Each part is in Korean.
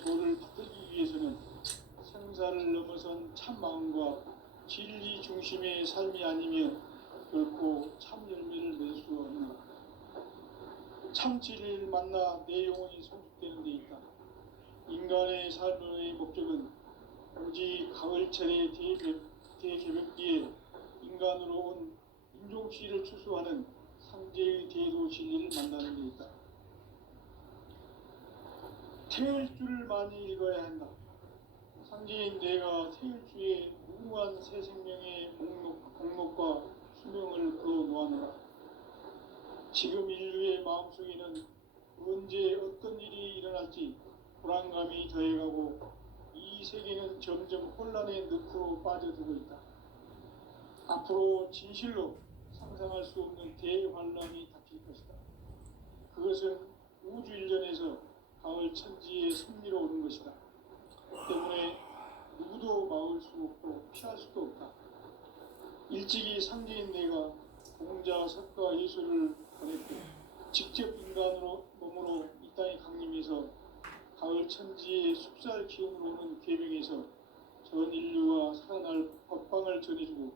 하나님의 도를 받들기 위해서는 생사를 넘어선 참 마음과 진리 중심의 삶이 아니면 결코 참 열매를 낼 수 없는 참 진리를 만나 내 영혼이 성숙되는 데 있다. 인간의 삶의 목적은 오직 가을철의 대개벽기에 인간으로 온 인종치를 추수하는 상제의 대도 진리를 만나는 데 있다. 태을 줄을 많이 읽어야 한다. 상제인 내가 태을 주의 무궁한 새 생명의 목록과 수명을 그어놓아노라. 지금 인류의 마음속에는 언제 어떤 일이 일어날지 불안감이 더해가고 이 세계는 점점 혼란의 늪으로 빠져들고 있다. 앞으로 진실로 상상할 수 없는 대환란이 닥칠 것이다. 그것은 우주 일전에서 가을 천지의 승리로 오는 것이다. 때문에 누구도 막을 수 없고 피할 수도 없다. 일찍이 상제인 내가 공자, 석가, 예수를 보냈고 직접 인간으로 몸으로 이 땅에 강림해서 가을 천지의 숲살 기운으로 오는 계명에서 전 인류가 살아날 법방을 전해주고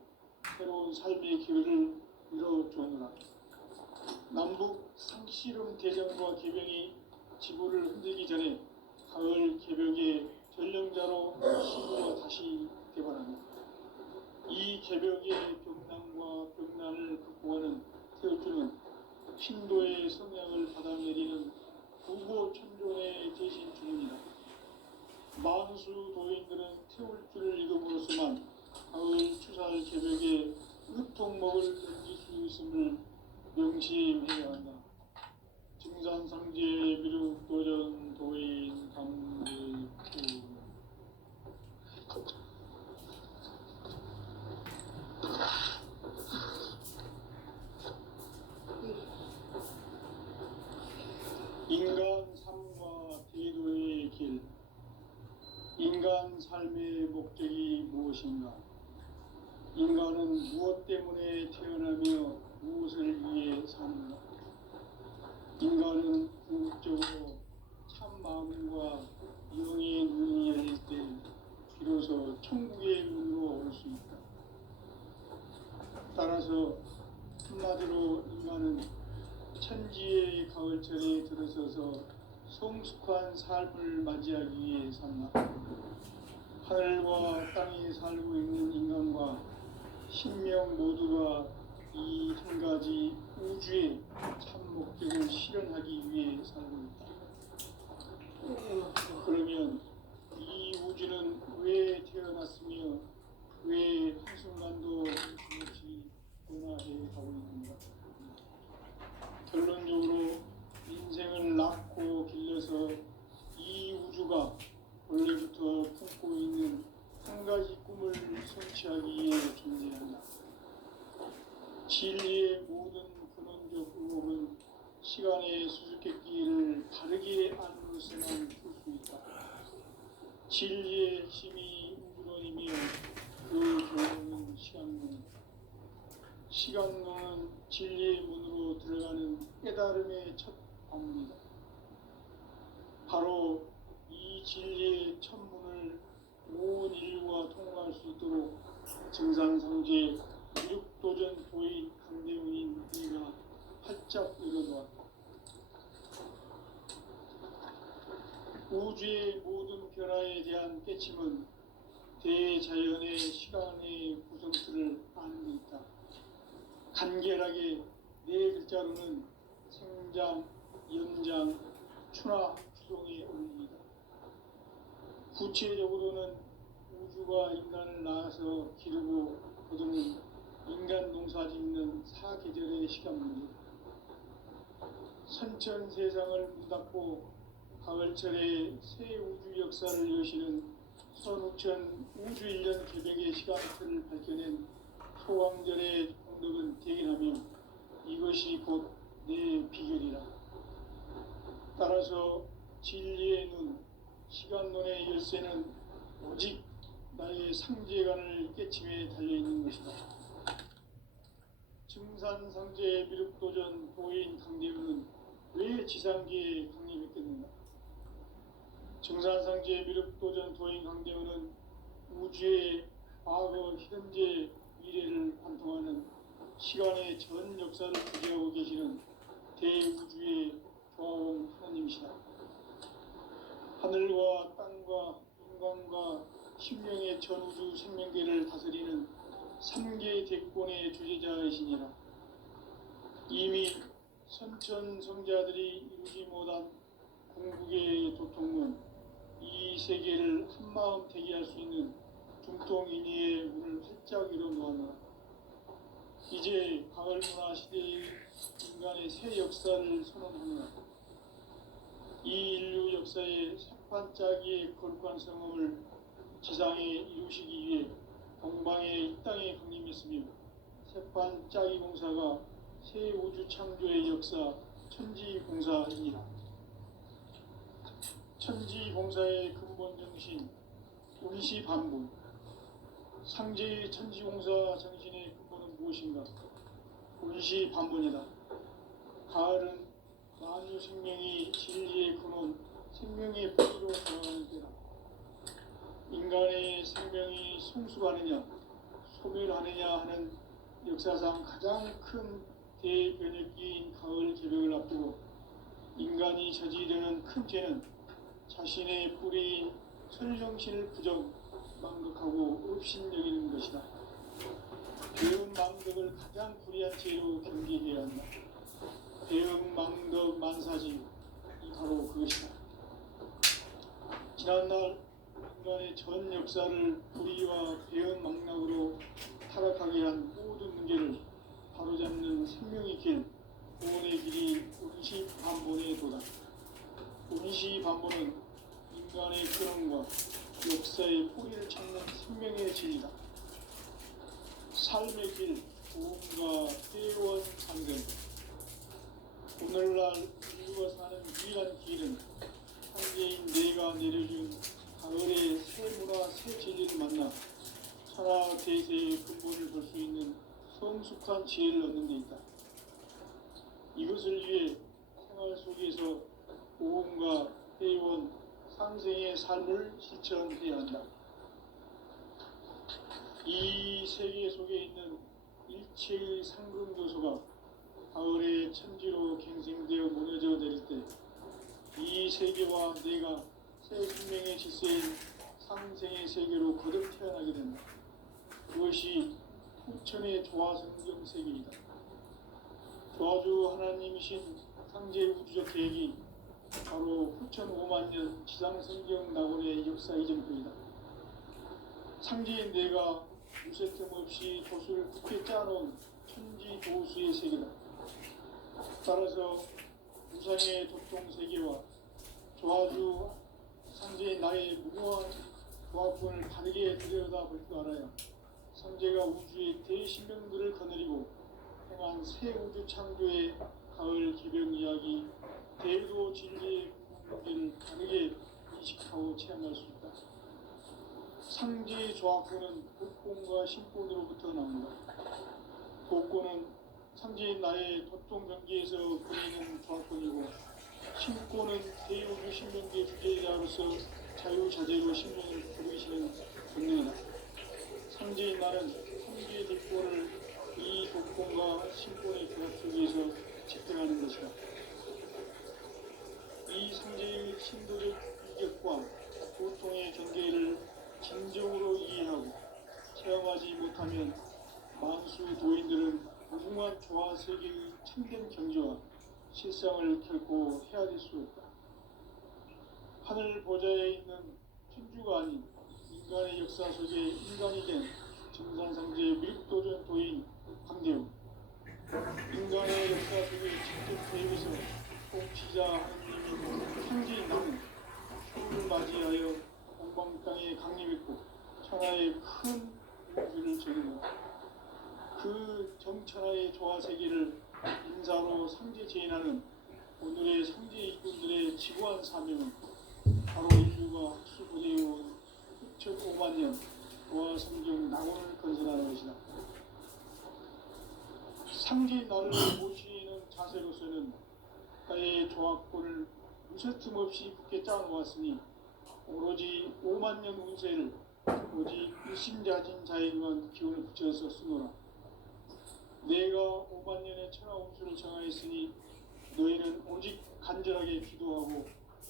새로운 삶의 기회를 열어주느라. 남북 상씨름 대전과 개병이 지구를 흔들기 전에 가을 개벽의 전령자로 시구가 다시 개발합니다. 이 개벽의 병난과 병난을 극복하는 태울주는 신도의 성향을 받아내리는 부고 천존의 대신 주문이다. 만수 도인들은 태울주를 읽음으로써만 가을 추살 개벽에 으통목을 던질 수 있음을 명심해야 한다. 증산상제 미륵 도전 도인 강대구. 인간 삶과 대도의 길. 인간 삶의 목적이 무엇인가? 인간은 무엇 때문에 태어나며 무엇을 위해 사는가? 인간은 궁극적으로 참 마음과 영의 눈이 열릴 때 비로소 천국의 문으로 올 수 있다. 따라서 한마디로 인간은 천지의 가을철에 들어서서 성숙한 삶을 맞이하기 위해 산다. 하늘과 땅에 살고 있는 인간과 신명 모두가 이 한 가지 우주의 참 목적을 실현하기 위해 살고 있다. 그러면 이 우주는 왜 태어났으며 왜 한순간도 없이 변화해 가고 있는가? 결론적으로 인생을 낳고 길러서 이 우주가 원래부터 품고 있는 한 가지 꿈을 성취하기 위해 존재한다. 진리의 모든 근원적 의혹은 시간의 수수께끼를 바르게 안으로서만 풀 수 있다. 진리의 핵심이 우주론이며 그 교훈은 시간론이다. 시간론은 진리의 문으로 들어가는 깨달음의 첫 방문이다. 바로 이 진리의 첫 문을 온 인류가 통과할 수 있도록 증산상제 미륵도전 도인 강대웅인 이가 활짝 열어놓았다. 우주의 모든 변화에 대한 깨침은 대자연의 시간의 구성틀을 아는 데 있다. 간결하게 네 글자로는 생장, 연장, 추나 추동의 원리이다. 구체적으로는 우주가 인간을 낳아서 기르고 거두는 인간 농사 짓는 사계절의 시간 문제다. 선천 세상을 문닫고 가을철에 새 우주 역사를 여시는 선우천 우주 1년 개벽의 시간틀을 밝혀낸 소왕절의 공덕은 대견하며 이것이 곧 내 비결이라. 따라서 진리의 눈, 시간론의 열쇠는 오직 나의 상제관을 깨침에 달려있는 것이다. 증산상제 미륵도전 도인 강대우는 왜 지상계에 강림했겠는가? 증산상제 미륵도전 도인 강대원은 우주의 과거, 현재, 미래를 관통하는 시간의 전 역사를 주재하고 계시는 대우주의 조화원 하나님이시다. 하늘과 땅과 인간과 신명의 전우주 생명계를 다스리는 삼계 대권의 주재자이시니라. 이미 선천성자들이 이루지 못한 궁극의 도통은 이 세계를 한마음 되게 할 수 있는 중통인의의 문을 활짝 열어놓았노라. 이제 가을 문화 시대의 인간의 새 역사를 선언하노라. 이 인류 역사의 새반짝이의 거룩한 성음을 지상에 이루시기 위해 동방의 이 땅에 강림했으며 새반짝이 공사가 새 우주 창조의 역사 천지공사이니라. 천지공사의 근본 정신 운시반분. 상제의 천지공사 정신의 근본은 무엇인가? 운시반분이다. 가을은 만유 생명이 진리의 근원, 생명의 뿌리로 돌아가는 때다. 인간의 생명이 성숙하느냐, 소멸하느냐 하는 역사상 가장 큰 대변혁기인 가을 개벽을 앞두고 인간이 저지르는 큰 죄는 자신의 뿌리인 천정신을 망각하고 업신여기는 것이다. 배은 망덕을 가장 불의한 죄로 경계해야 한다. 배은 망덕 만사지, 이 바로 그것이다. 지난날 인간의 전 역사를 불의와 배은 망락으로 타락하게 한 모든 문제를 바로잡는 생명의 길, 구원의 길이 운시반본의 도다. 운시반본은 인간의 근원과 역사의 뿌리를 찾는 생명의 진리다. 삶의 길, 구원과 회원 상생. 오늘날 인류가 사는 유일한 길은 상제인 내가 내려준 가을의 새 문화, 새 진리를 만나 천하 대세의 근본을 볼 수 있는 성숙한 지혜를 얻는 데 있다. 이것을 위해 생활 속에서 보험과 회원, 상생의 삶을 실천해야 한다. 이 세계 속에 있는 일체의 상금 요소가 가을의 천지로 갱생되어 무너져 내릴 때 이 세계와 내가 새 생명의 질서인 상생의 세계로 거듭 태어나게 된다. 그것이 후천의 조화성경 세계이다. 조화주 하나님이신 상제 우주적 계획이 바로 후천 5만 년 지상성경 낙원의 역사 이전부이다. 상제인 내가 무쇠 틈 없이 도수를 굳게 짜놓은 천지 도수의 세계다. 따라서 우상의 도통 세계와 조화주 상제인 나의 무모한 조합권을 바르게 들여다볼 줄 알아야 상제가 우주의 대신명들을 거느리고 행한 새 우주 창조의 가을 기병 이야기, 대도 진리의 문제를 다르게 인식하고 체험할 수 있다. 상제의 조합권은 복권과 신권으로부터 나온다. 복권은 상제인 나의 도통 경계에서 보이는 조합권이고, 신권은 대우주 신명계 주제자로서 자유자재로 신명을 부르시는 본능이다. 상제인 나는 상제의 뒷권을 이 독권과 신권의 결합 속에서 집행하는 것이다. 이 상제의 신도적 위격과 고통의 경계를 진정으로 이해하고 체험하지 못하면 만수 도인들은 무궁한 조화 세계의 참된 경지와 실상을 결코 헤아릴 수 없다. 하늘 보좌에 있는 천주가 아닌 인간의 역사 속에 인간이 된 증산상제 미륵도전 도인 강대우. 인간의 역사 속에 직접 대입해서 통치자 하느님이 상제인 나는 초를 맞이하여 동방 땅에 강림했고 천하의 큰 우주를 정의하고 그 정천하의 조화 세계를 인사로 상제 제인하는 오늘의 상제 일꾼들의 지구한 사명은 바로 인류가 학수고대해온 6,5만 년 조화 성경 낙원을 건설하는 것이다. 상제 나를 모시는 자세로서는 나의 조합권을 무쇠틈 없이 굳게 짜놓았으니 오로지 5만 년 운세를 오직 일심자진 자에게만 기운을 붙여서 쓰노라. 내가 5만 년의 천하 운수를 정하였으니 너희는 오직 간절하게 기도하고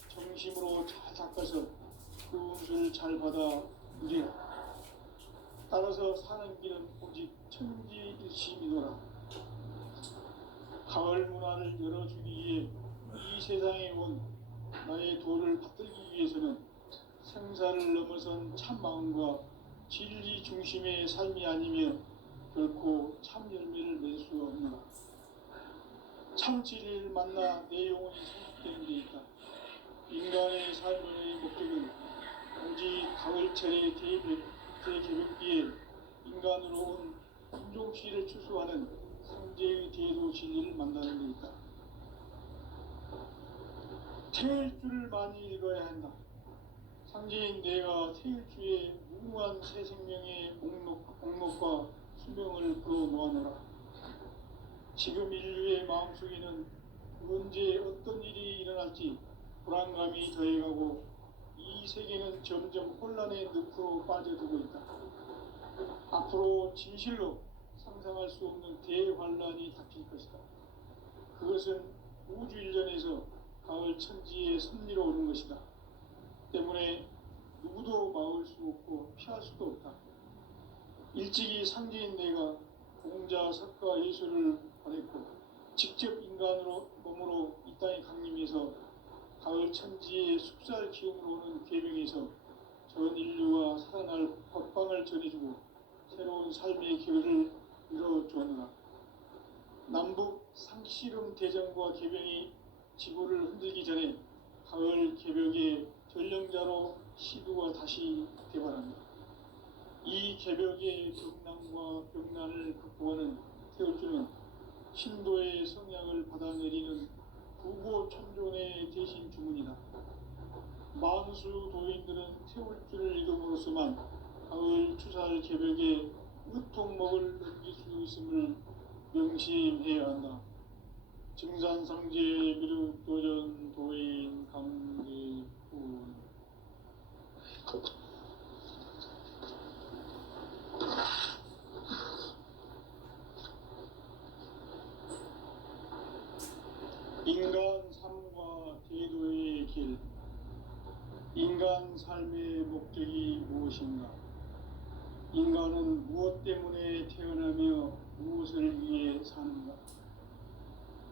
정심으로 잘 닦아서 그 운수를 잘 받아 누리라. 따라서 사는 길은 오직 천지일심이노라. 가을 문화를 열어주기 위해 이 세상에 온 나의 도를 받들기 위해서는 생사를 넘어선 참 마음과 진리 중심의 삶이 아니면 결코 참 열매를 맺을 수 없노라. 참 진리를 만나 내 영혼이 성숙되는 데 있다. 인간의 삶의 목적은 오직 가을철의 대개벽기에 인간으로 온 인종씨를 추수하는 성제의 대도 진리를 만나는 데 있다. 태일주를 많이 읽어야 한다. 상제인 내가 태일주의 무궁한 새 생명의 목록과 수명을 끌어모아노라. 지금 인류의 마음속에는 언제 어떤 일이 일어날지 불안감이 더해가고 이 세계는 점점 혼란의 늪으로 빠져들고 있다. 앞으로 진실로 상상할 수 없는 대환란이 닥칠 것이다. 그것은 우주 일전에서 가을 천지의 섭리로 오는 것이다. 때문에 누구도 막을 수 없고 피할 수도 없다. 일찍이 상제인 내가 공자, 석가, 예수를 보냈고 직접 인간으로 몸으로 이 땅에 강림해서 가을 천지의 숲살 기운으로 오는 계명에서 전 인류와 살아날 법방을 전해주고 새로운 삶의 길을 이뤄주었노라. 남북 상씨름 대전과 계병이 지구를 흔들기 전에 가을 개벽의 전령자로 시두가 다시 개발한다. 이 개벽의 병난과 병난을 극복하는 태울주는 신도의 성약을 받아내리는 부고천존의 대신 주문이다. 만수 도인들은 태울주를 읽음으로써만 가을 추살 개벽에 으통목을 넘길 수 있음을 명심해야 한다. 증산상제 미륵도전 도인 강대훈. 인간 삶과 대도의 길. 인간 삶의 목적이 무엇인가? 인간은 무엇 때문에 태어나며 무엇을 위해 사는가?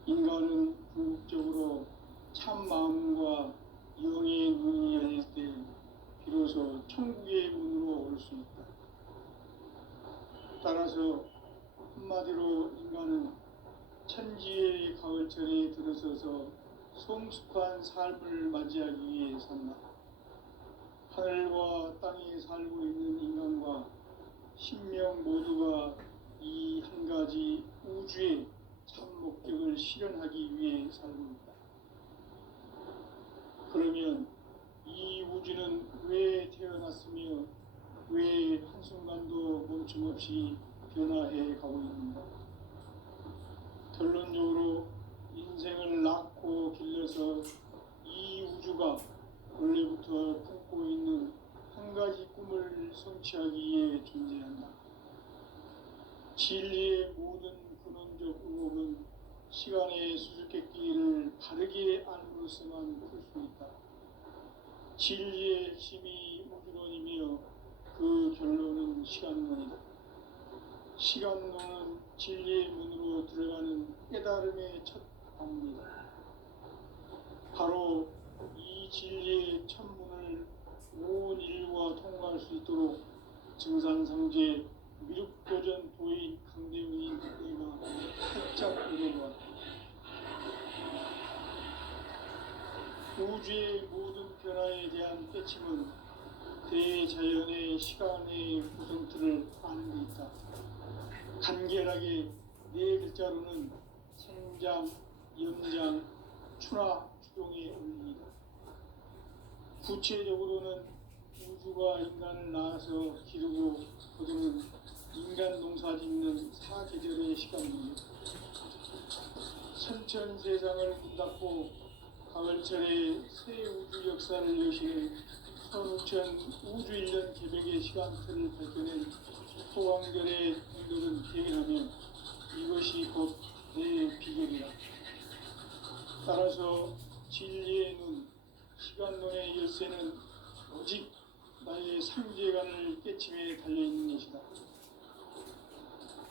인간은 궁극적으로 참 마음과 영의 눈이 열릴 때 비로소 천국의 문으로 올 수 있다. 따라서 한마디로 인간은 천지의 가을철에 들어서서 성숙한 삶을 맞이하기 위해 산다. 하늘과 땅에 살고 있는 인간과 신명 모두가 이 한 가지 우주의 참 목적을 실현하기 위해 살고 있다. 그러면 이 우주는 왜 태어났으며 왜 한순간도 멈춤없이 변화해 가고 있는가? 결론적으로 인생을 낳고 길러서 이 우주가 원래부터 품고 있는 한 가지 꿈을 성취하기 위해 존재한다. 진리의 모든 근원적 의혹은 시간의 수수께끼를 바르게 알므로서만 풀 수 있다. 진리의 핵심이 우주론이며 그 결론은 시간론이다. 시간론은 진리의 문으로 들어가는 깨달음의 첫 방문이다. 바로 이 진리의 첫 문을 온 인류가 통과할 수 있도록 증산상제 미륵도전 도인 강대훈이 내가 살짝 이뤄보았다. 우주의 모든 변화에 대한 깨침은 대자연의 시간의 구성틀을 아는 데 있다. 간결하게 네 글자로는 생장, 연장, 추나, 추동의 원리이다. 구체적으로는 우주가 인간을 낳아서 기르고 거두는 인간 농사 짓는 사계절의 시간입니다. 선천 세상을 문 닫고 가을철에 새 우주 역사를 여시는 선우천 우주일년 개벽의 시간표를 밝혀낸 소강별의 일들은 대견하며 이것이 곧 내 비결이라. 따라서 진리의 눈, 시간론의 열쇠는 오직 나의 상제관을 깨침에 달려있는 것이다.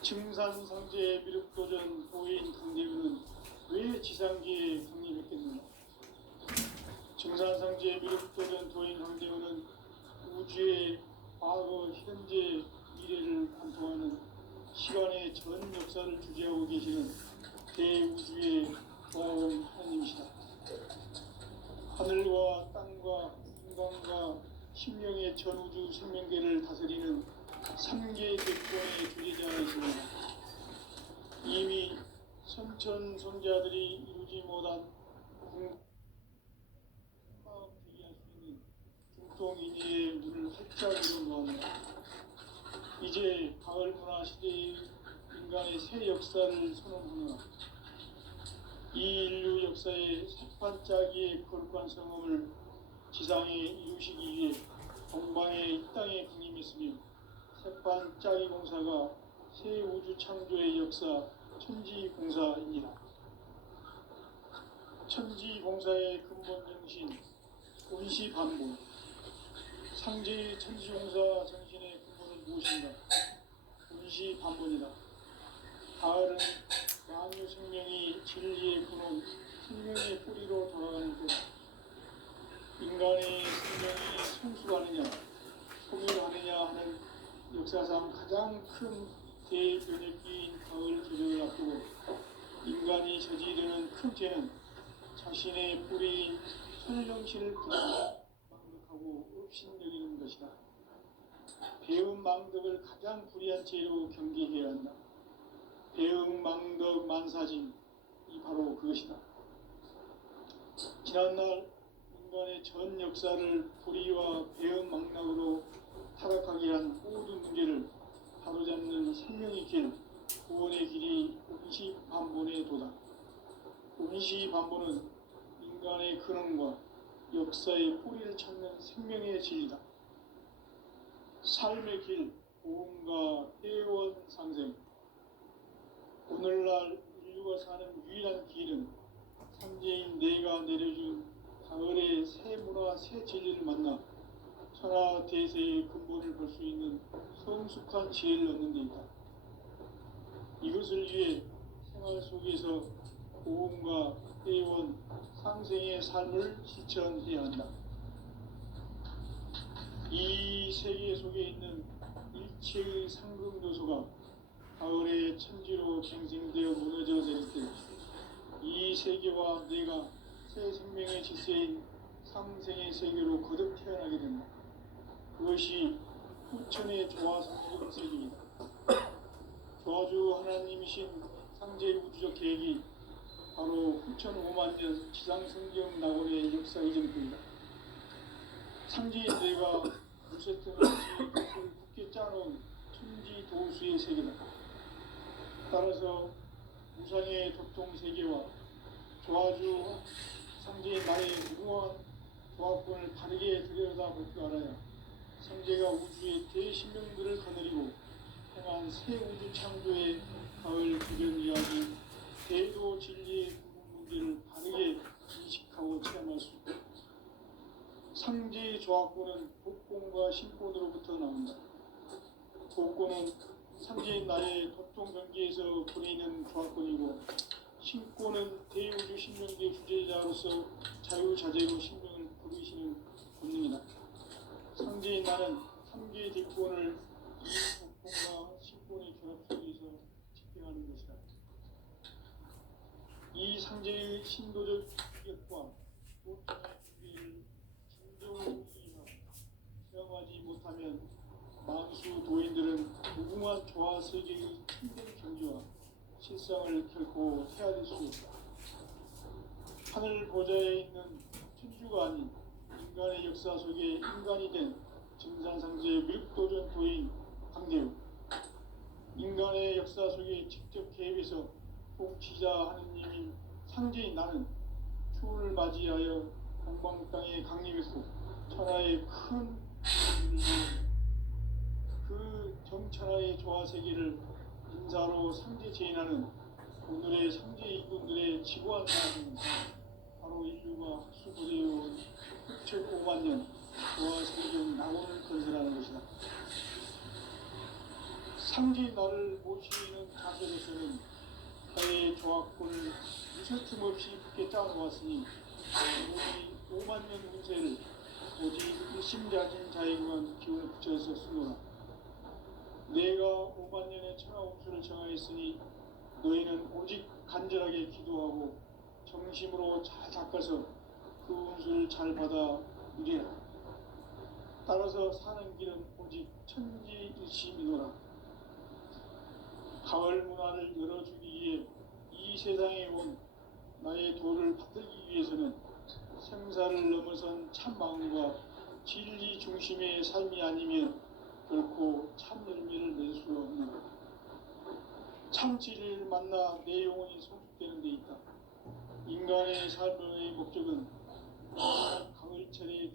증산상제 미륵도전 도인 강대우는 왜 지상계에 강림했겠는가? 증산상제 미륵도전 도인 강대우는 우주의 과거, 현재, 미래를 관통하는 시간의 전 역사를 주재하고 계시는 대우주의 고아원 하나님이시다. 하늘과 땅과 인간과 심령의 전우주 생명계를 다스리는 3개 대권의 주제자이시며 이미 선천손자들이 이루지 못한 대기할 수 있는 중동인의 문을 활짝 열어놓았다. 이제 가을 문화 시대의 인간의 새 역사를 선언하며 이 인류 역사의 새판짜기의 거룩한 성험을 지상에 이루시기 위해 동방의 이 땅에 강림했으며 새판짜기 공사가 새 우주 창조의 역사 천지공사입니다. 천지공사의 근본 정신 온시반복, 상제의 천지공사 정신의 근본은 무엇인가? 온시반복이다. 가을은 만유 생명이 진리의 근원, 생명의 뿌리로 돌아가는 것. 인간의 생명이 성숙하느냐, 소멸하느냐 하는 역사상 가장 큰 대변혁기인 가을 개벽을 앞두고 인간이 저지르는 큰 죄는 자신의 뿌리인 설령실을 망덕하고 업신여기는 것이다. 배움 망덕을 가장 불의한 죄로 경계해야 한다. 배움 망덕 만사짐이 바로 그것이다. 지난날 인간의 전 역사를 불의와 배움 망락으로 타락하게 한 모든 문제를 바로잡는 생명의 길, 구원의 길이 온시반본의 도다. 온시반본은 인간의 근원과 역사의 뿌리를 찾는 생명의 진리다. 삶의 길, 보험과 회원 상생. 오늘날 인류가 사는 유일한 길은 삼재인 내가 내려준 가을의 새 문화, 새 진리를 만나 천하 대세의 근본을 볼 수 있는 성숙한 지혜를 얻는 데 있다. 이것을 위해 생활 속에서 보험과 회원, 상생의 삶을 실천해야 한다. 이 세계 속에 있는 일체의 상금 요소가 가을의 천지로 갱생되어 무너져 내릴 때 이 세계와 내가 새 생명의 질서인 상생의 세계로 거듭 태어나게 된다. 그것이 후천의 조화상의 세계이다. 조화주 하나님이신 상제 우주적 계획이 바로 후천 5만 년 지상성경 낙원의 역사 이전입니다. 상제인 내가 물새틈을 굳게 짜놓은 천지 도수의 세계다. 따라서 무상의 도통 세계와 조화주 상제의 나의 무궁한 조합권을 바르게 들여다볼 줄 알아야 상제가 우주의 대신명들을 거느리고 행한 새 우주 창조의 가을 개벽 이야기, 대도 진리의 문제를 바르게 인식하고 체험할 수 있다. 상제의 조합권은 복권과 신권으로부터 나온다. 복권은 상제인 나의 도통 경계에서 보내는 조합권이고, 신권은 대우주 신명계 주제자로서 자유자재로 신명을 부르시는 본능이다. 상제인 나는 3개의 대권을 이 복권과 신권의 결합 속에서 집행하는 것이다. 이 상제의 신도적 기격과 도통의 준비를 진정으로 이해하고 체험하지 못하면 만수 도인들은 무궁한 조화 세계의 참된 경지와 실상을 결코 헤아릴 수 없다. 하늘 보좌에 있는 천주가 아닌 인간의 역사 속에 인간이 된 증산상제 미륵도전 도인 강대우. 인간의 역사 속에 직접 개입해서 통치자 하느님인 상제인 나는 추운을 맞이하여 동방 땅에 강림했고 천하 정찰하의 큰 그 정찰하의 조화세계를 인사로 상제 제인하는 오늘의 상제 이군들의 지구한 사람은 바로 인류가 학수고대해온 흑적 5만 년 조화세계적 낙원을 건설하는 것이다. 상제 나를 모시는 자세로서는 나의 조합권을 무설틈 없이 굳게 짜놓았으니 오직 5만 년 운세를 오직 일심자진 자에게만 기운을 붙여서 쓰노라. 내가 5만 년의 천하 운수를 정하였으니 너희는 오직 간절하게 기도하고 정심으로 잘 닦아서 그 운수를 잘 받아 누리라. 따라서 사는 길은 오직 천지일심이노라. 가을 문화를 열어주기 위해 이 세상에 온 나의 도를 받들기 위해서는 생사를 넘어선 참 마음과 진리 중심의 삶이 아니면 결코 참 열매를 맺을 수 없는 참 진리를 만나 내 영혼이 성숙되는 데 있다. 인간의 삶의 목적은 가을철의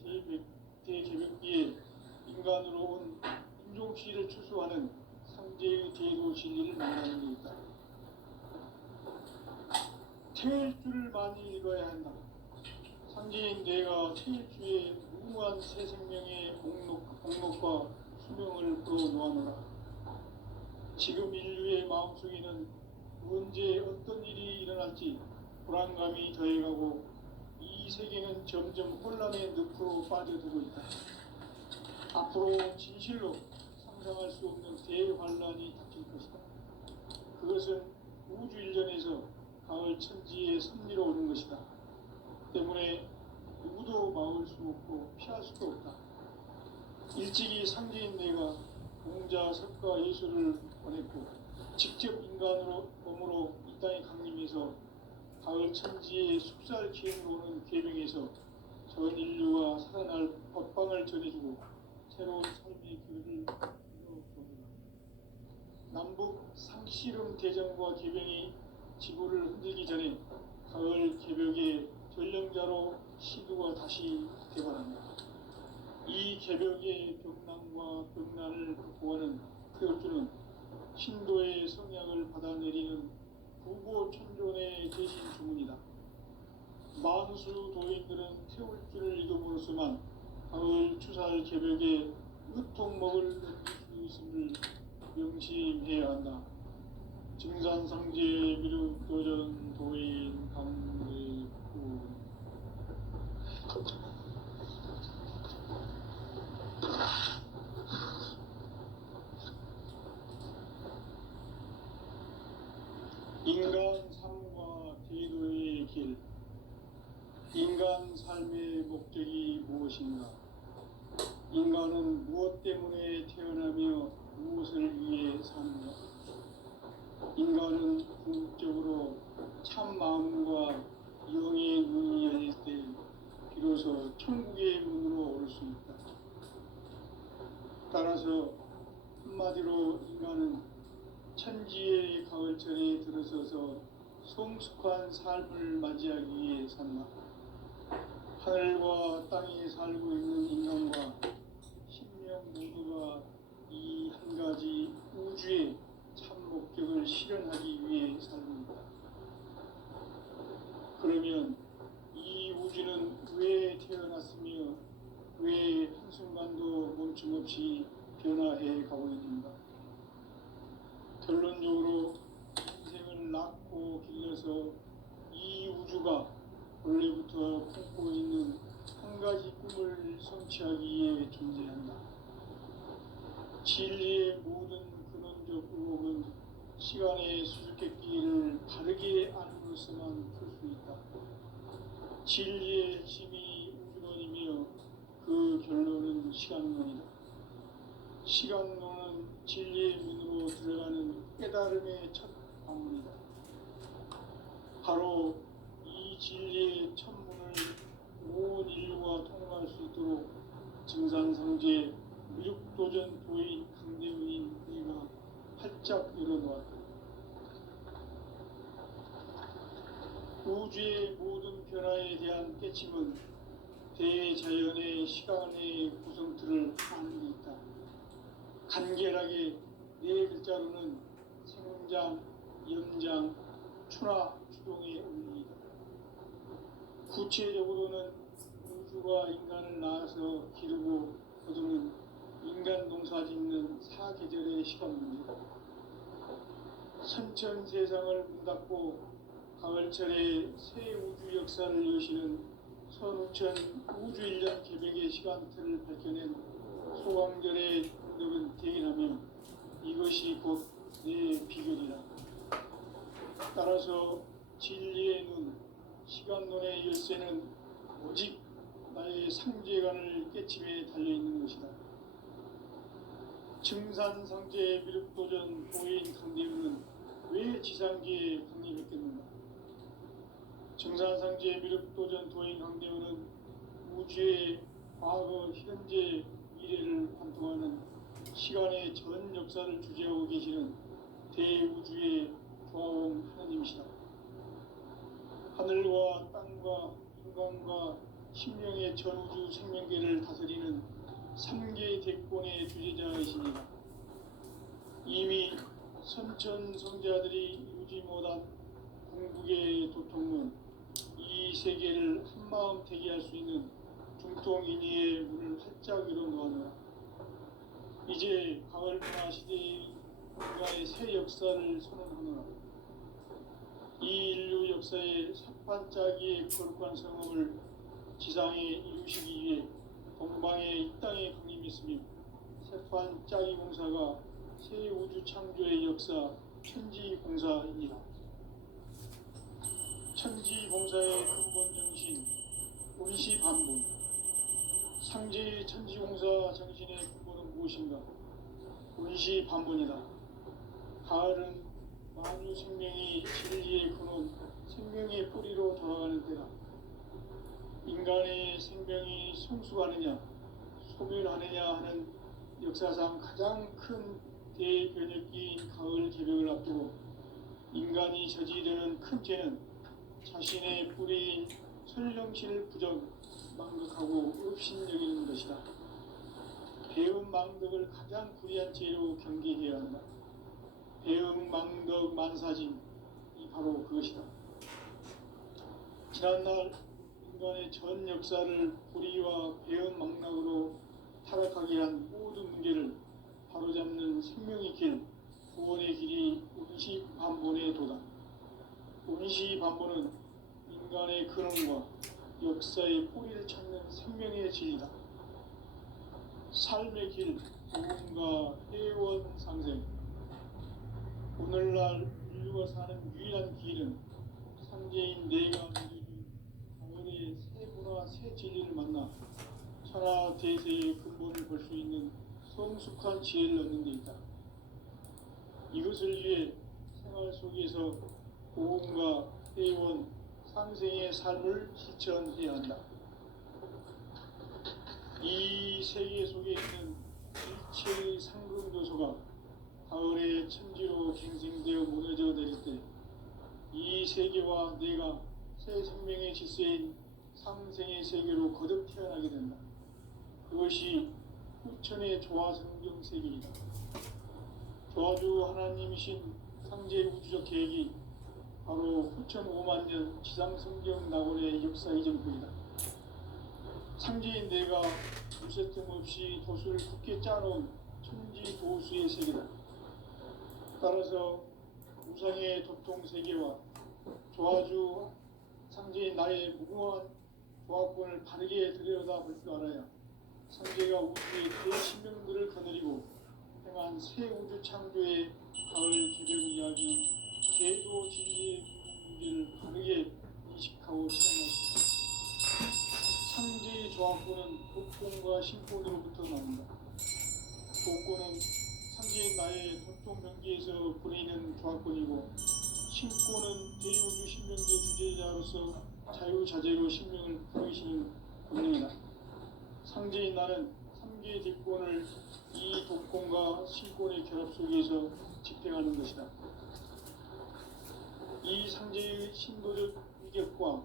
대개벽기에 인간으로 온 인종시를 추수하는 상제의 대도 진리를 만나는 데 있다. 태일주를 많이 읽어야 한다. 상제인 내가 태일주의 무모한 새 생명의 목록과 수명을 풀어놓아노라. 지금 인류의 마음속에는 언제 어떤 일이 일어날지 불안감이 더해가고 이 세계는 점점 혼란의 늪으로 빠져들고 있다. 앞으로 진실로 상상할 수 없는 대환란이 닥칠 것이다. 그것은 우주 일전에서 가을 천지의 섭리로 오는 것이다. 때문에 누구도 막을 수 없고 피할 수도 없다. 일찍이 상제인 내가 공자, 석가, 예수를 보냈고 직접 인간으로 몸으로 이 땅에 강림해서 가을 천지의 숙살 기운으로 오는 계명에서 전 인류가 살아날 법방을 전해주고 새로운 삶의 길을 열어보노라. 남북 상씨름 대전과 계병이 지구를 흔들기 전에 가을 개벽의 전령자로 시두가 다시 개발한다. 이 개벽의 벽난과 벽난을 극복하는 태울주는 신도의 성약을 받아내리는 부고천존의 대신 주문이다. 만수 도인들은 태울주를 읽음으로써만 가을 추살 개벽에 으통먹을 넘길 수 있음을 명심해야 한다. 증산상제 미륵도전 도인 강대구. 인간 삶과 제도의 길. 인간 삶의 목적이 무엇인가? 인간은 무엇 때문에 태어나며 무엇을 위해 사는가? 인간은 궁극적으로 참 마음과 영의 눈이 열릴 때 비로소 천국의 문으로 올 수 있다. 따라서 한마디로 인간은 천지의 가을철에 들어서서 성숙한 삶을 맞이하기 위해 산다. 하늘과 땅에 살고 있는 인간과 신명 모두가 이 한 가지 우주의 참 목적을 실현하기 위해 살고 있다. 그러면 이 우주는 왜 태어났으며 왜 한순간도 멈춤없이 변화해 가고 있는가? 결론적으로 인생을 낳고 길러서 이 우주가 원래부터 품고 있는 한 가지 꿈을 성취하기 위해 존재한다. 진리의 모든 근원적 의혹은 시간의 수수께끼를 바르게 알고서만 풀 수 있다. 진리의 핵심이 우주론이며 그 결론은 시간론이다. 시간론은 진리의 문으로 들어가는 깨달음의 첫 관문이다. 바로 이 진리의 첫 문을 온 인류가 통과할 수 있도록 증산상제 미륵도전 도인 강대문인 내가 활짝 열어놓았다. 우주의 모든 변화에 대한 깨침은 대자연의 시간의 간결하게 네 글자로는 생장, 연장, 추나 추동의 의미이다. 구체적으로는 우주가 인간을 낳아서 기르고 거두는 인간 농사 짓는 사계절의 시간 문제다. 선천 세상을 문 닫고 가을철에 새 우주 역사를 여시는 선우천 우주일년 개백의 시간틀을 밝혀낸 소강절의 능력은 대견하며 이것이 곧 내 비결이라. 따라서 진리의 눈, 시간론의 열쇠는 오직 나의 상제관을 깨침에 달려있는 것이다. 증산상제 미륵도전 도인 강대우는 왜 지상기에 강림했겠는가? 증산상제 미륵도전 도인 강대우는 우주의 과거, 현재, 미래를 관통하는 시간의 전 역사를 주재하고 계시는 대우주의 조화원 하나님이시다. 하늘과 땅과 인간과 신명의 전우주 생명계를 다스리는 3개 대권의 주제자이시니라. 이미 선천 성자들이 이루지 못한 궁극의 도통문, 이 세계를 한마음 대기할 수 있는 중통인의의 문을 활짝 열어놓았노라. 이제 가을 문화 시대의 인간의 새 역사를 선언하노라. 이 인류 역사의 삭반짜기의 거룩한 성험을 지상에 이루시기 위해 동방의 이 땅에 강림했으며 삭반짜기 공사가 새 우주 창조의 역사 천지공사입니다. 천지공사의 근본 정신 원시반본. 상제의 천지공사 정신의 근본은 무엇인가? 원시반본이다. 가을은 만유 생명이 진리의 근원, 생명의 뿌리로 돌아가는 때다. 인간의 생명이 성숙하느냐, 소멸하느냐 하는 역사상 가장 큰 대변혁기인 가을 개벽을 앞두고 인간이 저지르는 큰 죄는 자신의 뿌리인 설령실 부정, 망극하고 업신 여기는 것이다. 배음 망덕을 가장 불의한 죄로 경계해야 한다. 배음 망덕 만사진이 바로 그것이다. 지난날 인간의 전 역사를 불의와 배음 망락으로 타락하게 한 모든 문제를 바로잡는 생명의 길, 구원의 길이 원시반본의 도다. 원시반본은 인간의 근원과 역사의 뿌리를 찾는 생명의 진리다. 삶의 길, 구원과 회원 상생. 오늘날 인류가 사는 유일한 길은 상제인 내가 누려준 가을의 새 문화, 새 진리를 만나 천하 대세의 근본을 볼 수 있는 성숙한 지혜를 얻는 데 있다. 이것을 위해 생활 속에서 고음과 회원, 상생의 삶을 실천해야 한다. 이 세계 속에 있는 일체의 상금 요소가 가을의 천지로 갱생되어 무너져 내릴 때 이 세계와 내가 새 생명의 질서인 상생의 세계로 거듭 태어나게 된다. 그것이 후천의 조화성경 세계이다. 조화주 하나님이신 상제 우주적 계획이 바로 후천 5만 년 지상성경 낙원의 역사 이전부이다. 상제인 내가 무쇠 틈 없이 도수를 굳게 짜놓은 천지 도수의 세계다. 따라서 우상의 도통 세계와 조화주 상제인 나의 무궁한 조화권을 바르게 들여다볼 줄 알아야 상제가 우주의 대신명들을 거느리고 행한 새 우주 창조의 가을 개벽 이야기, 제도 진리의 문제를 바르게 인식하고 체험할 수 있다. 상제의 조화권은 복권과 신권으로부터 나온다. 복권은 상제인 나의 도통 경계에서 보내는 조화권이고, 신권은 대우주 신명계 주제자로서 자유자재로 신명을 부르시는 권능이다. 상제인 나는 3개 대권을 이 도권과 신권의 결합 속에서 집행하는 것이다. 이 상제의 신도적 위격과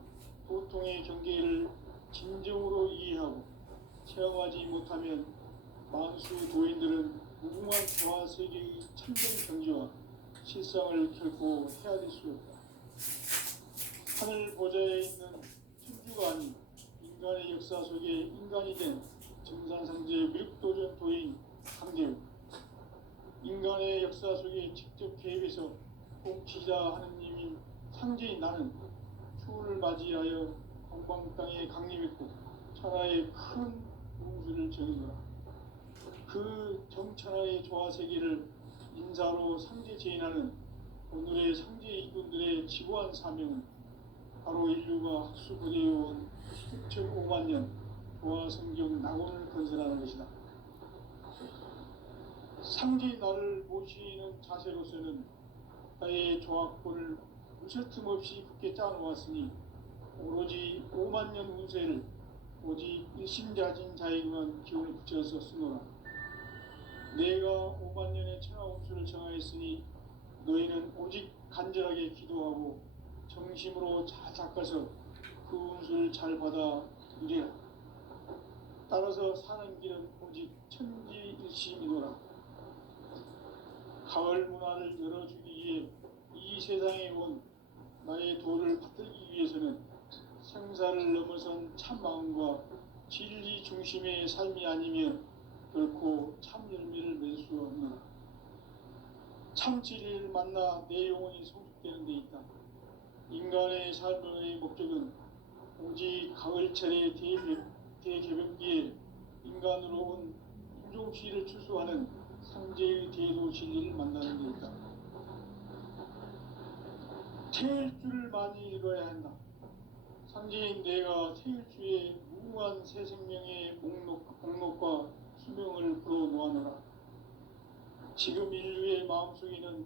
도통의 경계를 진정으로 이해하고 체험하지 못하면 만수 도인들은 무궁한 조화 세계의 천정 경지와 실상을 결코 헤아릴 수 없다. 하늘 보좌에 있는 천주가 아닌 인간의 역사 속에 인간이 된 정산상제 미륵도전 도인 강대우, 인간의 역사 속에 직접 개입해서 통치자 하느님인 상제인 나는 추운을 맞이하여 동방 땅에 강림했고 천하의 큰 우주를 정의노라. 그 정천하의 조화세계를 인사로 상제 제인하는 오늘의 상제 이군들의 지고한 사명은 바로 인류가 학수고대해온 6,5만 년 조화성경 낙원을 건설하는 것이다. 상제인 나를 모시는 자세로서는 나의 조합권을 무실 틈 없이 굳게 짜놓았으니 오로지 5만 년 운세를 오직 일심자진 자에게만 기운을 붙여서 쓰노라. 내가 5만 년의 천하 운수를 정하였으니 너희는 오직 간절하게 기도하고 정심으로 잘 닦아서 그 운수를 잘 받아 누리라. 따라서 사는 길은 오직 천지일심이노라. 가을 문화를 열어주기 위해 이 세상에 온 나의 도를 받들기 위해서는 생사를 넘어선 참 마음과 진리 중심의 삶이 아니면 결코 참 열매를 맺을 수 없노라. 참 진리를 만나 내 영혼이 성숙되는 데 있다. 인간의 삶의 목적은 오직 가을철의 대개벽기에 인간으로 온 인종시를 추수하는 상제의 대도 진리를 만나는 데 있다. 태일주를 많이 읽어야 한다. 상제인 내가 태일주의 무궁한 새 생명의 목록과 수명을 풀어놓아노라. 지금 인류의 마음속에는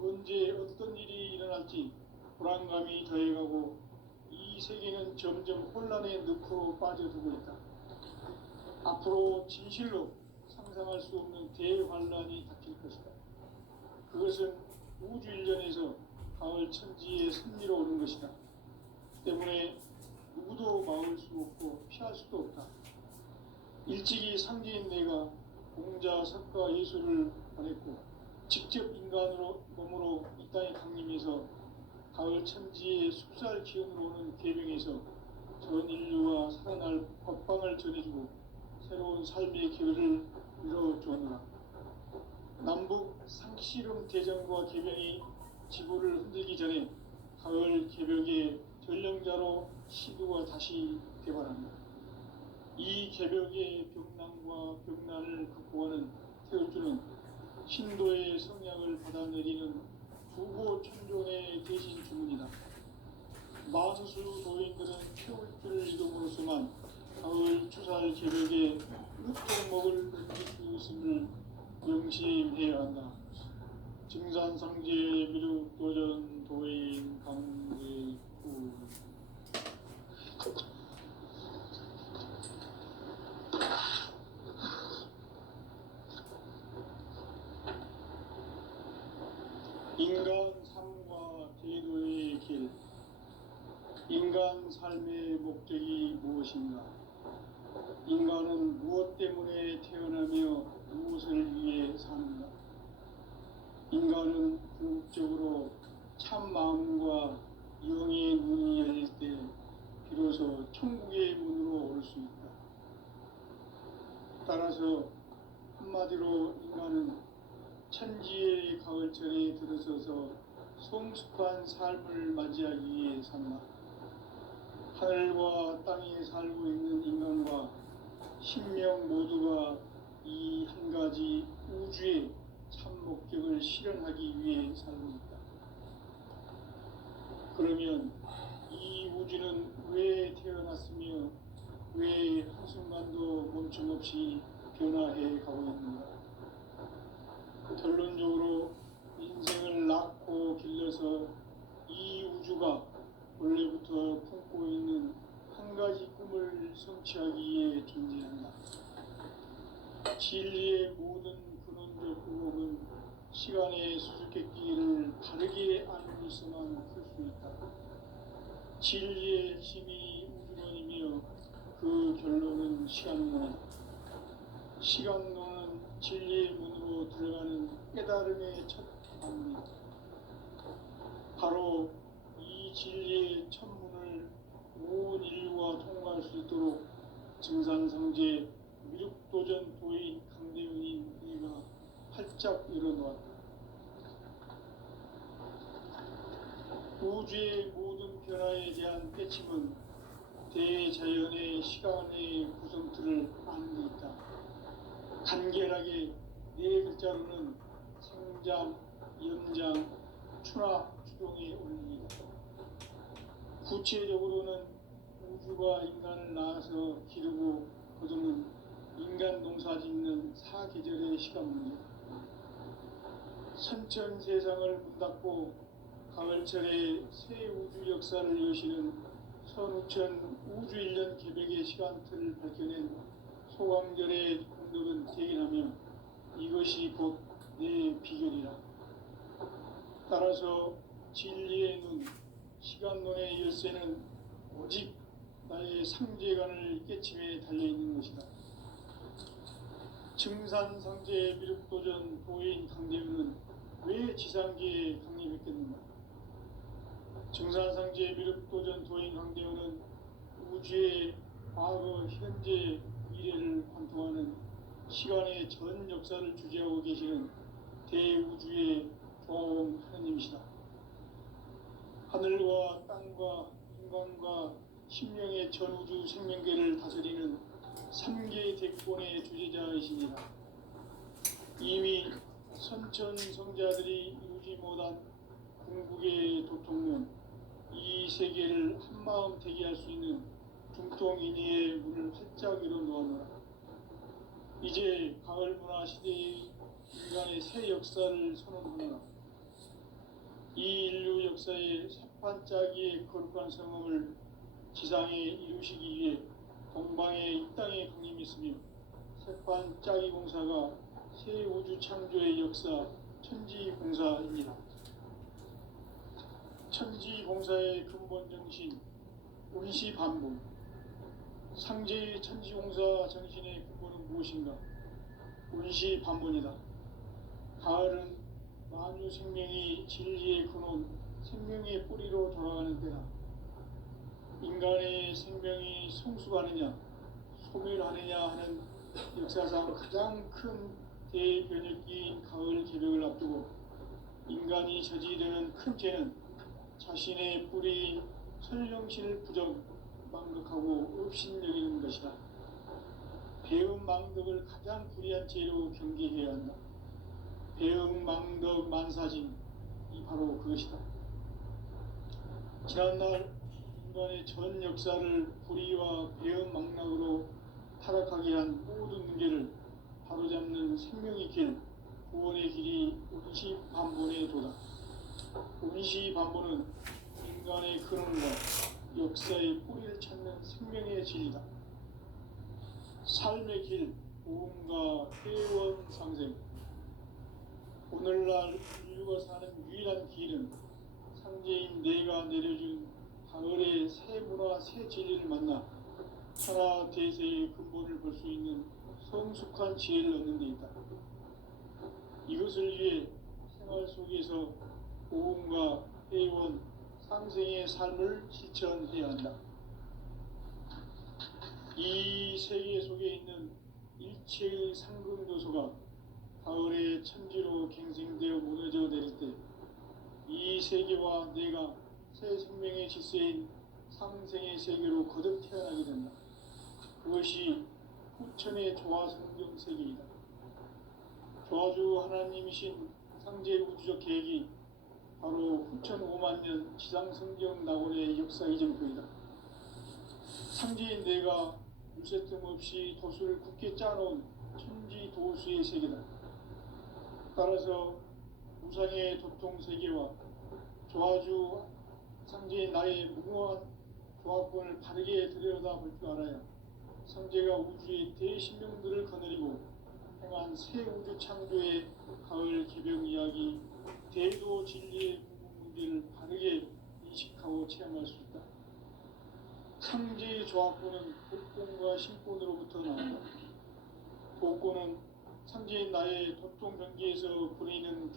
언제 어떤 일이 일어날지 불안감이 더해가고 이 세계는 점점 혼란의 늪으로 빠져들고 있다. 앞으로 진실로 상상할 수 없는 대환란이 닥칠 것이다. 그것은 우주 일련에서 가을 천지의 승리로 오는 것이다. 때문에 누구도 막을 수 없고 피할 수도 없다. 일찍이 상제인 내가 공자, 석가, 예수를 보냈고 직접 인간으로 몸으로 이 땅에 강림해서 가을 천지의 숲살 기운으로 오는 계명에서 전 인류와 살아날 법방을 전해주고 새로운 삶의 기회를 이뤄주었노라. 남북 상씨름 대전과 계명이 지구를 흔들기 전에 가을 개벽의 전령자로 시두가 다시 개발한다. 이 개벽의 병난과 병난을 극복하는 태울주는 신도의 성향을 받아내리는 부고 천존의 대신 주문이다. 마수수 도인들은 태울주를 이름으로서만 가을 추살 개벽의 흙동목을 옮길 수 있음을 명심해야 한다. 증산상제 미륵도전 도인 강대구. 인간 삶과 제도의 길. 인간 삶의 목적이 무엇인가? 인간은 무엇 때문에 태어나며 무엇을 위해 사는가? 인간은 궁극적으로 참 마음과 영의 문이 열릴 때 비로소 천국의 문으로 올 수 있다. 따라서 한마디로 인간은 천지의 가을철에 들어서서 성숙한 삶을 맞이하기 위해 산다. 하늘과 땅에 살고 있는 인간과 신명 모두가 이 한 가지 우주의 참 목적을 실현하기 위해 살고 있다. 그러면 이 우주는 왜 태어났으며 왜 한순간도 멈춤없이 변화해 가고 있는가? 결론적으로 인생을 낳고 길러서 이 우주가 원래부터 품고 있는 한 가지 꿈을 성취하기 위해 존재한다. 진리의 모든 근원적 의혹은 시간의 수수께끼를 바르게 알고 있어만 풀 수 있다. 진리의 힘이 우주론이며 그 결론은 시간론이다. 시간론은 진리의 문으로 안으로 들어가는 깨달음의 첫 방문이다. 바로 이 진리의 첫 문을 온 인류가 통과할 수 있도록 증산상제 미륵도전 도인 강대훈이 우리가 활짝 열어놓았다. 우주의 모든 변화에 대한 깨침은 대자연의 시간의 구성틀을 아는 데 있다. 간결하게 네 글자로는 생장, 연장, 추나 추동의 원리이다. 구체적으로는 우주가 인간을 낳아서 기르고 거두는 인간 농사 짓는 사계절의 시간문이다. 선천 세상을 문 닫고 가을철에 새 우주 역사를 여시는 선우천 우주 1년 개백의 시간틀을 밝혀낸 소강절의 공덕은 대견하며 이것이 곧 내 비결이라. 따라서 진리의 눈, 시간론의 열쇠는 오직 나의 상제관을 깨침에 달려있는 것이다. 증산상제 미륵도전 도인 강대훈은 왜 지상계에 강림했겠는가? 증산상제 미륵도전 도인 강대훈은 우주의 과거, 현재, 미래를 관통하는 시간의 전 역사를 주재하고 계시는 대우주의 조화원 하느님이시다. 하늘과 땅과 인간과 심령의 전우주 생명계를 다스리는 3개 대권의 주제자이시니라. 이미 선천성자들이 이루지 못한 궁극의 도통문, 이 세계를 한마음 대기할 수 있는 중통인의의 문을 활짝 열어놓았노라. 이제 가을 문화 시대의 인간의 새 역사를 선언하노라. 이 인류 역사의 새판짜기의 거룩한 성음을 지상에 이루시기 위해 동방에 이 땅에 강림했으며 새판짜기 공사가 새 우주 창조의 역사 천지공사입니다. 천지공사의 근본 정신 운시반복. 상제의 천지공사 정신의 근본은 무엇인가? 운시반복이다. 가을은 만유 생명이 진리의 근원, 생명의 뿌리로 돌아가는 때다. 인간의 생명이 성숙하느냐, 소멸하느냐 하는 역사상 가장 큰 대변혁기인 가을 개벽을 앞두고 인간이 저지르는 큰 죄는 자신의 뿌리인 설령신을 부정, 망덕하고 업신여기는 것이다. 배음 망덕을 가장 불의한 죄로 경계해야 한다. 배음 망덕 만사진, 이 바로 그것이다. 지난날 인간의 전 역사를 불의와 배음 망락으로 타락하게 한 모든 문제를 바로잡는 생명의 길, 구원의 길이 운시반본의 도다. 운시반본은 인간의 근원과 역사의 뿌리를 찾는 생명의 진리다. 삶의 길, 보험과 회원 상생. 오늘날 인류가 사는 유일한 길은 상제인 내가 내려준 가을의 새 문화, 새 진리를 만나 천하 대세의 근본을 볼 수 있는 성숙한 지혜를 얻는 데 있다. 이것을 위해 생활 속에서 보험과 회원, 상생의 삶을 실천해야 한다. 이 세계 속에 있는 일체의 상금 요소가 가을의 천지로 갱생되어 무너져 내릴 때 이 세계와 내가 새 생명의 질서인 상생의 세계로 거듭 태어나게 된다. 그것이 후천의 조화성경 세계이다. 조화주 하나님이신 상제 우주적 계획이 바로 후천 5만 년 지상성경 낙원의 역사 이정표이다. 상제인 내가 유세틈 없이 도수를 굳게 짜놓은 천지 도수의 세계다. 따라서 우상의 도통 세계와 조화주 상제인 나의 무모한 조합권을 바르게 들여다볼 줄 알아야 상제가 우주의 대신명들을 거느리고 행한 새 우주 창조의 가을 개벽 이야기, 대도 진리의 문제를 바르게 인식하고 체험할 수 있다. 상제의 조합권은 복권과 신권으로부터 나온다. 복권은 상제인 나의 도통 경기에서 보내는